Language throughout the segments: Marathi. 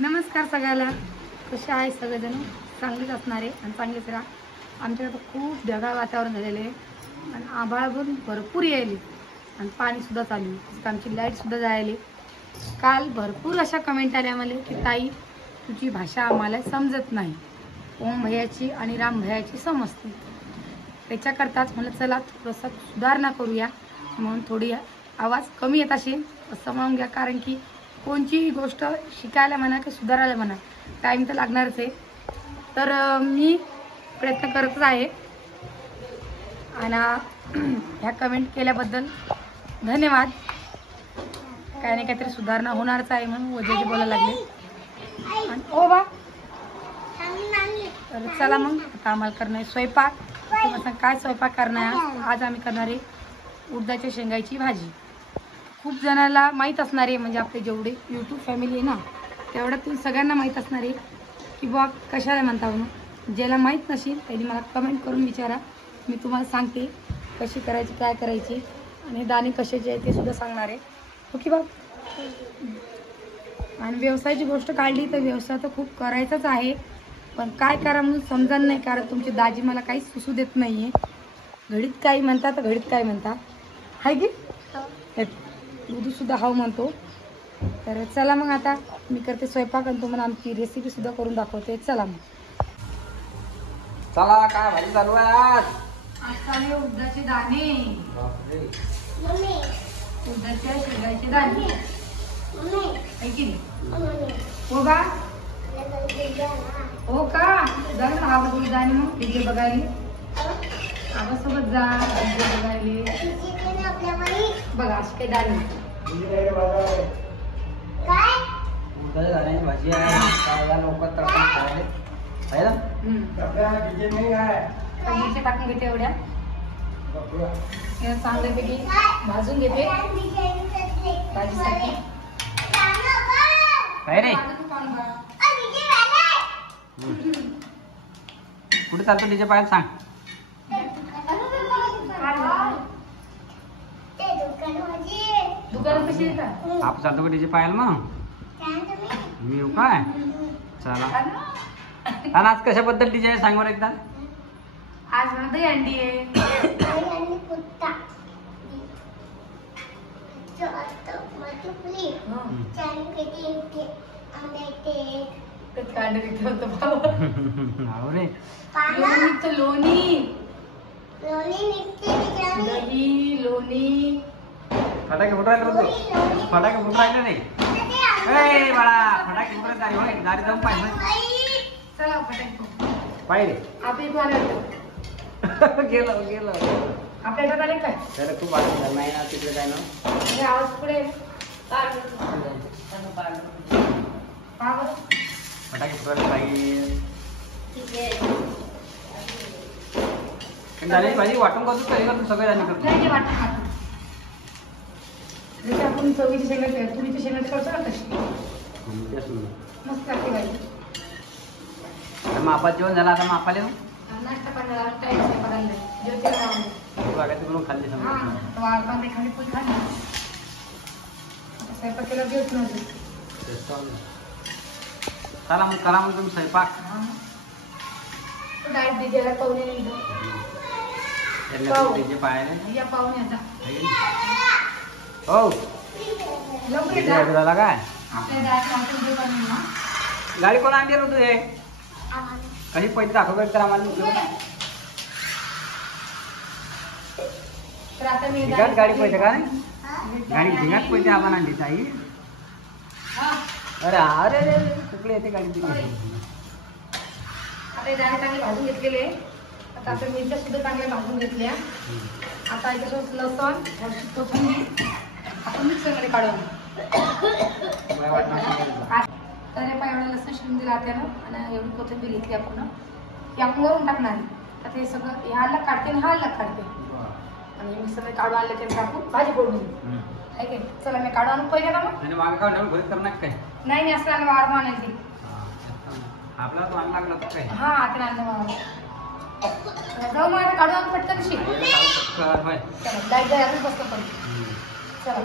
नमस्कार सगळ्याला. कसे आहे सगळेजण? चांगलेच असणार आहे आणि चांगलेच राहा. आमच्याकडे खूप ढगाळ वातावरण झालेलं आहे आणि आभाळ पण भरपूर यायले आणि पाणीसुद्धा चालू आहे. आमची लाईटसुद्धा जायली. काल भरपूर अशा कमेंट आल्या मला की ताई तुझी भाषा आम्हाला समजत नाही, ओम भैयाची आणि राम भैयाची समजते. त्याच्याकरताच मला चला थोडंसं सुधारणा करूया, म्हणून थोडी आवाज कमी येत असेल असं म्हणून घ्या. कारण की कोणतीही गोष्ट शिकायला म्हणा की सुधारायला म्हणा टाईम तर लागणारच आहे. तर मी प्रयत्न करतच आहे आणि ह्या कमेंट केल्याबद्दल धन्यवाद. काही नाही काहीतरी सुधारणा होणारच आहे म्हणून वजेचे बोलायला लागले. आणि ओ बा तर चला मग आता आम्हाला करणं आहे स्वयंपाक. तुम्हाला काय स्वयंपाक करणार आहे? आज आम्ही करणार आहे उडदाच्या शेंगाची भाजी. खूप जणांना माहीत असणार आहे, म्हणजे आपले जेवढे यूट्यूब फॅमिली आहे ना तेवढ्यातून सगळ्यांना माहीत असणार आहे की बुवा कशाला म्हणता म्हणून. ज्याला माहीत नसेल त्यांनी मला कमेंट करून विचारा, मी तुम्हाला सांगते कशी करायची, काय करायची आणि दाणे कशाचे आहे ते सुद्धा सांगणार आहे. ओके बाब. आणि व्यवसायाची गोष्ट काढली तर व्यवसाय तर खूप करायचाच आहे, पण काय करा म्हणून समजत नाही. कारण तुमची दाजी मला काहीच सुसू देत नाही आहे. घडीत काही म्हणता तर घडीत काय म्हणता आहे की दूधसुद्धा हाव म्हणतो. तर चला मग आता मी करते स्वयंपाक आणि तुम्हाला आमची रेसिपी सुद्धा करून दाखवते. चला मग. चला काय भाजी चालू आहे आज? चालू उडदाचे दाणे. उडदाच्या शेंगाचे दाणे आहे की नाही? हो बा. हो का? जा ना आवाज दाणे मग व्हिडिओ बघायला. आवाजसोबत जा व्हिडिओ बघायला. बघा अशी काही दाणे काय उडदाच्या दाण्याची भाजी आहे. काय लोक तळून खायला आहे ना. मिरची टाकून घेते एवढ्या चांगल्यापैकी भाजून घेते भाजीसाठी. काय रे कुठे चालतो डीजे पाहायला सांग. दुकानात कशी येतात आपण चालतो का डीजे पाहायला? मग मी येऊ काय? चला. आणि आज कशाबद्दल डीजे सांग बरं एकदा. आज ना दही अंडी आहे. लोणी दही लोणी फटाके फुट राहिले तू. फटाके फुट राहिले नाही ए बाळा. फटाके फुट राहिले दारी जाऊन पाहिजे. चला फटाके पाहिजे आपल्या गेलं गेलं आपल्या येतात आले काय? त्याला खूप आनंद नाही ना तिकडे काय ना. हे आवाज पुढे फटाके फुटायला पाहिजे. झाली पाहिजे वाटून करतो तरी का तू सगळे झाले करतो. वाटत जशी आपण चवीची शेंगाची तुरीची शेंगाची करतो ना तशी मस्त लागते भाजी. मापात जेवण झालं आता मापाले नाश्ता करायला टाईम करायला जेवते म्हणून खाल्ली खाली पण खाल्ली. स्वयंपाक केला घेत नव्हते. चला मग करा मग तुम्ही स्वयंपाक. डायट दिजेला पाहुणे डीजे पाहायला या पाहुणे आता हो लवकर झाला काय? आपल्या गाडी कोण आणली होतो हे कधी पैसे दाखव तर आम्हाला. तर आता मी गाडी पैसे का गाडी भिंगात पैसे आम्हाला आणली ताई. अरे अरे रे कुठले येते गाडी तिकडे. आता दाणे चांगले भाजून घेतलेले. आता आपण मिरच्या सुद्धा चांगल्या भाजून घेतल्या. आता याच्यासोबत लसण कोथिंबीर आपण मिक्सरमध्ये काढून तर एवढा लसूण शिरून दिला त्यानं आणि एवढी कोथिंबीर घेतली आपण की आपण वरून टाकणार. आता हे सगळं ह्या अलग काढते आणि हा अलग काढते आणि मिक्सरमध्ये काढून आणलं त्यानं आपण भाजी फोडून घेऊ. आहे की चला मी काढून आणून पहिल्या का मग मागे काढून घरी करणार काय? नाही असं आणलं वाढ आणायची आपला तो आणला लागला काय? हा आता आणलं वाढ जाऊ मग आता काढून आणून पटकन शिक. चला लाईट जायला बसतो पण चला.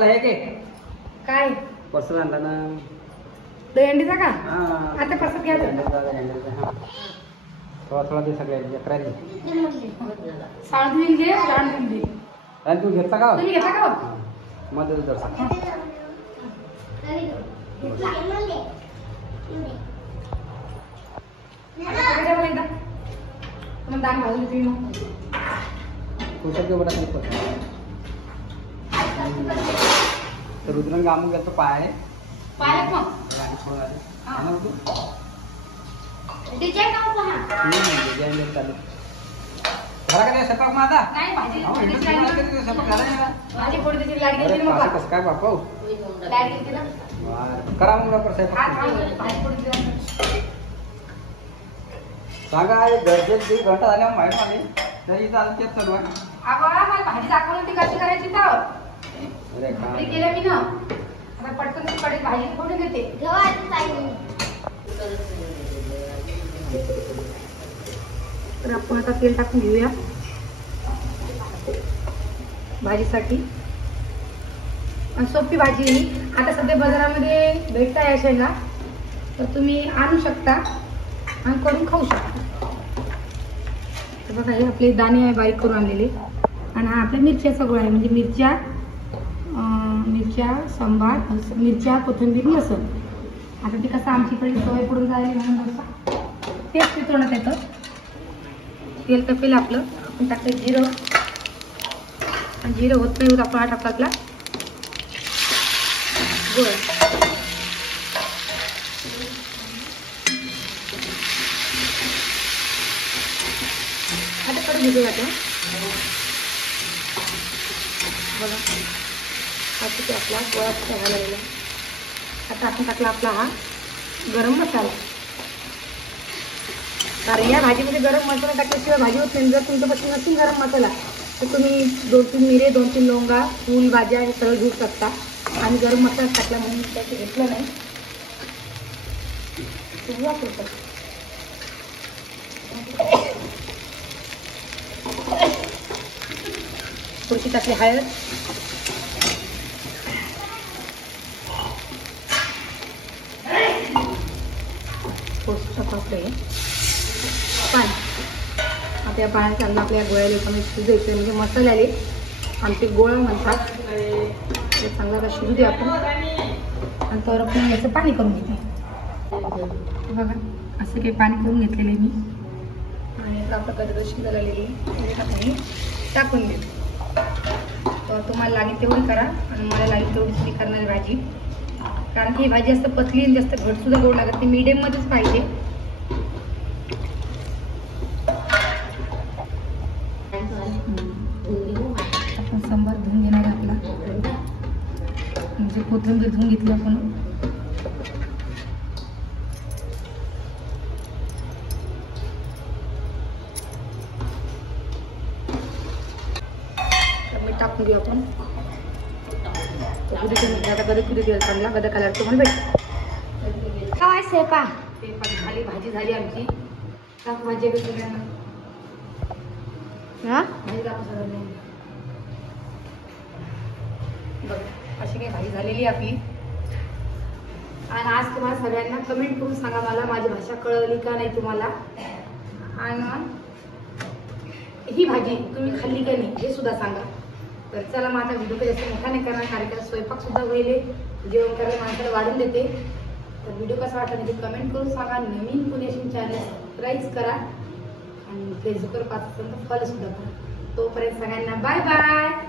मसाला हे के काय पर्सल आणला ना दहीहंडीचा का हा आता कसं घ्यायचं थोडा थोडा दे सगळ्या अकरायला साळून घे साळून घे आणि तू घेतला का तुम्ही घेता का मध्ये जर मग दान भाजून तुम्ही मग तू सगळे बडा तर रुद्रन गामून गेलं तो पाय पाहिलं मग आणि थोडं आले आणा तू डिझाईन चालू झाला का नाही स्वयंपाक मग आता नाही भाजी अहो, थोडीशी इंटरव्ह्यू लागली. केला तरी स्वयंपाक झाला नाही का? भाजी थोडी त्याची लाईट अरे गेली मग असं कसं काय बापा लाईट गेली ना करा मग लवकर आज स्वयंपाक भाजी थोडी दिली. सांगा गरजेत 1 घंटा झाल्यावर माहीत आली तरी इथं अजून तेच चालू आहे मला भाजी दाखवून ती कशी करायची तर अरे भाकरी काय केल्या मी ना आता पटकन ती कढईत भाजी फोडून घेते तर आपण आता तेल टाकून घेऊया भाजीसाठी आणि सोपी भाजी आहे ही. आता सध्या बाजारामध्ये भेटता या शेंगा तर तुम्ही आणू शकता आणि करून खाऊ शकता. तर बघा हे आपले दाणे आहे बारीक करून आणलेले आणि हा आपल्या मिरच्या सगळं आहे म्हणजे मिरच्या सांबार मिरच्या कोथिंबीर लसूण. आता ते कसं आमच्याकडे सवय पडून जायला म्हणून कसं तेच ते तोंडात येतं. तेल तपेल आपलं आपण टाकलं जिरं आणि जिरं होत नाही होत आपण हा टाकला आपला गोळ. आता कडे घेतो जातो बघा आता ते आपला गोळा घालायला लागला. आता आपण टाकला आपला हा गरम मसाला. कारण या भाजीमध्ये गरम मसाला टाकल्याशिवाय भाजी होत नाही. जर तुमच्यापासून नसेल गरम मसाला तर तुम्ही 2-3 मिरे 2-3 लवंगा फूल भाज्या हे सगळं घेऊ शकता. आणि गरम मसाला टाकला म्हणून त्याचे घेतलं नाही तुम्ही वापरू शकता. थोडीशी टाकली हळद थोडंसं टाकलं पाणी. आता या पाण्यात चांगलं आपल्या गोळ्याला कमी शिजायचं म्हणजे मसाल्याले आमचे गोळा म्हणतात ते चांगला आता शिजू दे आपण. आणि तर आपण याचं पाणी करून घेते बघा असं काही पाणी करून घेतलेलं आहे मी. आणि आता आपलं कधी शिजायला आलेली आहे टाकून घेते. तर तुम्हाला लागेल तेवढी करा आणि मला लागेल तेवढीच मी करणार भाजी. कारण की ही भाजी जास्त पतली आणि जास्त घटसुद्धा गोड लागत ती मीडियममध्येच पाहिजे. आपण सांबार धुवून घेणार आहे आपला म्हणजे कोथिंबीर धुवून घेतली आपण. टाकून घेऊ आपण आता गदक कुठे दिवस चांगला गदक आल्यावर तुम्हाला भेटतो काय सेपा ते पण झाली भाजी झाली आमची. टाक भाजी हा भाजी टाकू सगळं बघ अशी काही भाजी झालेली आहे आपली. आणि आज तुम्हाला सगळ्यांना कमेंट करून सांगा मला माझी भाषा कळली का नाही तुम्हाला. आणि ही भाजी तुम्ही खाल्ली का नाही हे सुद्धा सांगा. तर चला मग आता व्हिडिओ जास्त मोठा नाही करणार कारण की स्वयंपाक सुद्धा होईल. जेवण करायला माणसाला वाढून देते. तर व्हिडिओ कसा वाटला ते कमेंट करून सांगा. नवीन कोणी असेल चॅनल सबस्क्राईब करा आणि फेसबुकवर पाहत असेल तर फॉलो सुद्धा करा. तोपर्यंत सगळ्यांना बाय बाय.